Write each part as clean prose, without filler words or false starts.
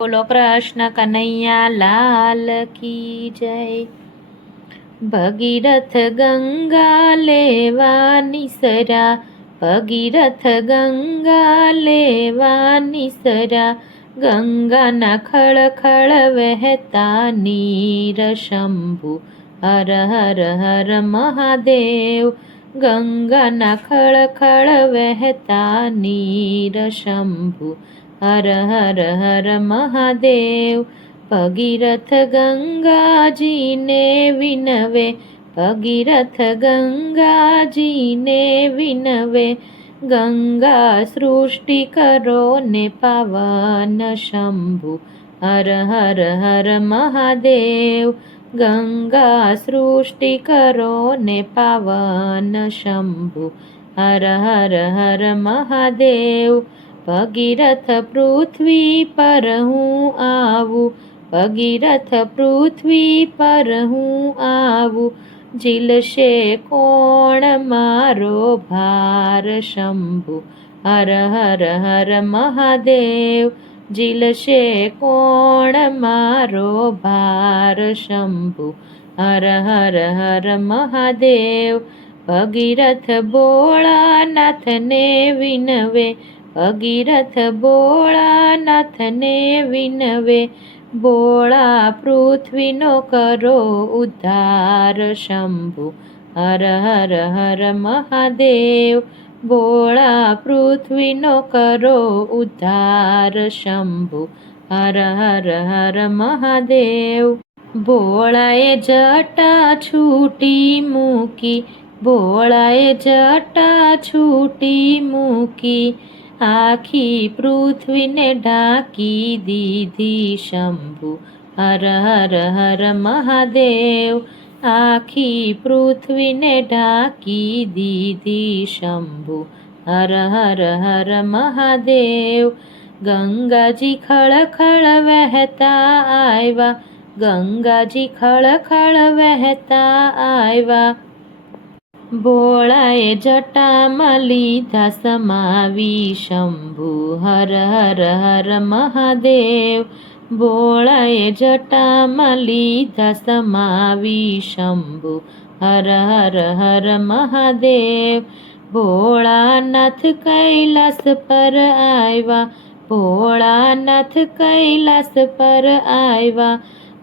બોલો કૃષ્ણ કનૈયા લાલ કી જય। ભગીરથ ગંગા લેવા નિસરા, ભગીરથ ગંગા લેવા નિસરા, ગંગાના ખળખળ વહેતા નીર શંભુ હર હર હર મહાદેવ। ગંગાના ખળખળ વહેતા નીર શંભુ હર હર હર મહાદેવ। ભગીરથ ગંગાજીને વિનવે, ભગીરથ ગંગાજીને વિનવે, ગંગા સૃષ્ટિ કરો ને પાવન શંભુ હર હર હર મહાદેવ। ગંગા સૃષ્ટિ કરો ને પાવન શંભુ હર હર હર મહાદેવ। ભગીરથ પૃથ્વી પર હું આવું, ભગીરથ પૃથ્વી પર હું આવું, ઝીલશે કોણ મારો ભાર શંભુ હર હર હર મહાદેવ। ઝીલશે કોણ મારો ભાર શંભુ હર હર હર મહાદેવ। ભગીરથ ભોળાનાથને વિનવે, ભગીરથ ભોળાનાથને વિનવે, ભોળા પૃથ્વીનો કરો ઉદ્ધાર શંભુ હર હર હર મહાદેવ। ભોળા પૃથ્વીનો કરો ઉદ્ધાર શંભુ હર હર હર મહાદેવ। ભોળાએ જટા છૂટી મૂકી, ભોળાએ જટા છૂટી મૂકી, આખી પૃથ્વીને ઢાંકી દીધી શંભુ હર હર હર મહાદેવ। આખી પૃથ્વીને ઢાંકી દીધી શંભુ હર હર હર મહાદેવ। ગંગાજી ખળખળ વહેતા આવ્યા, ગંગાજી ખળખળ વહેતા આવ્યા, ભોળાએ જટામાં લીધા સમાવી શંભુ હર હર હર મહાદેવ। ભોળાએ જટામાં લીધા સમાવી શંભુ હર હર હર મહાદેવ। ભોળાનાથ કૈલાસ પર આવ્યા, ભોળાનાથ કૈલાસ પર આવ્યા,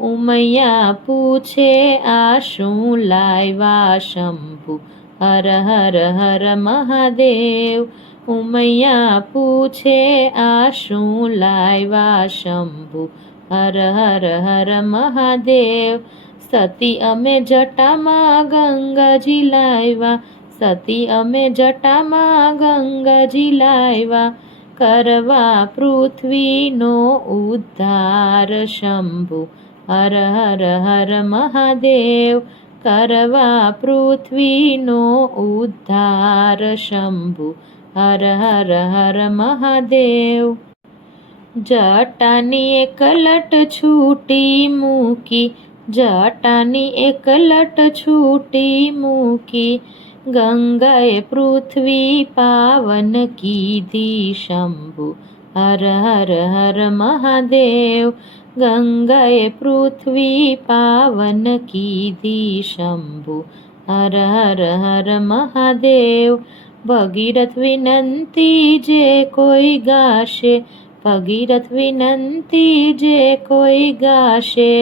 ઉમૈયા પૂછે આ શું લાવ્યા શંભુ હર હર હર મહાદેવ। ઉમૈયા પૂછે આ શું લાવ્યા શંભુ હર હર હર મહાદેવ। સતી અમે જટામાં ગંગાજી લાવ્યા, સતી અમે જટામાં ગંગાજી લાવ્યા, કરવા પૃથ્વીનો ઉદ્ધાર શંભુ હર હર હર મહાદેવ। કરવા પૃથ્વીનો ઉદ્ધાર શંભુ હર હર હર મહાદેવ। જટાની એક લટ છૂટી મૂકી, જટાની એક લટ છૂટી મૂકી, ગંગાએ પૃથ્વી પાવન કીધી શંભુ હર હર હર મહાદેવ। ગંગાએ પૃથ્વી પાવન કીધી શંભુ હર હર હર મહાદેવ। ભગીરથ વિનંતી જે કોઈ ગાશે, ભગીરથ વિનંતી જે કોઈ ગાશે,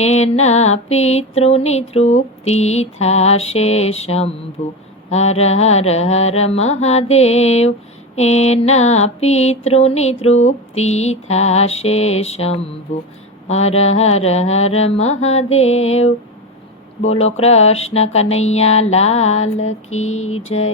એના પિતૃની તૃપ્તિ થાશે શંભુ હર હર હર મહાદેવ। એના પિતૃની તૃપ્તિ થાશે શંભુ હર હર હર મહાદેવ। બોલો કૃષ્ણ કનૈયા લાલ કી જય।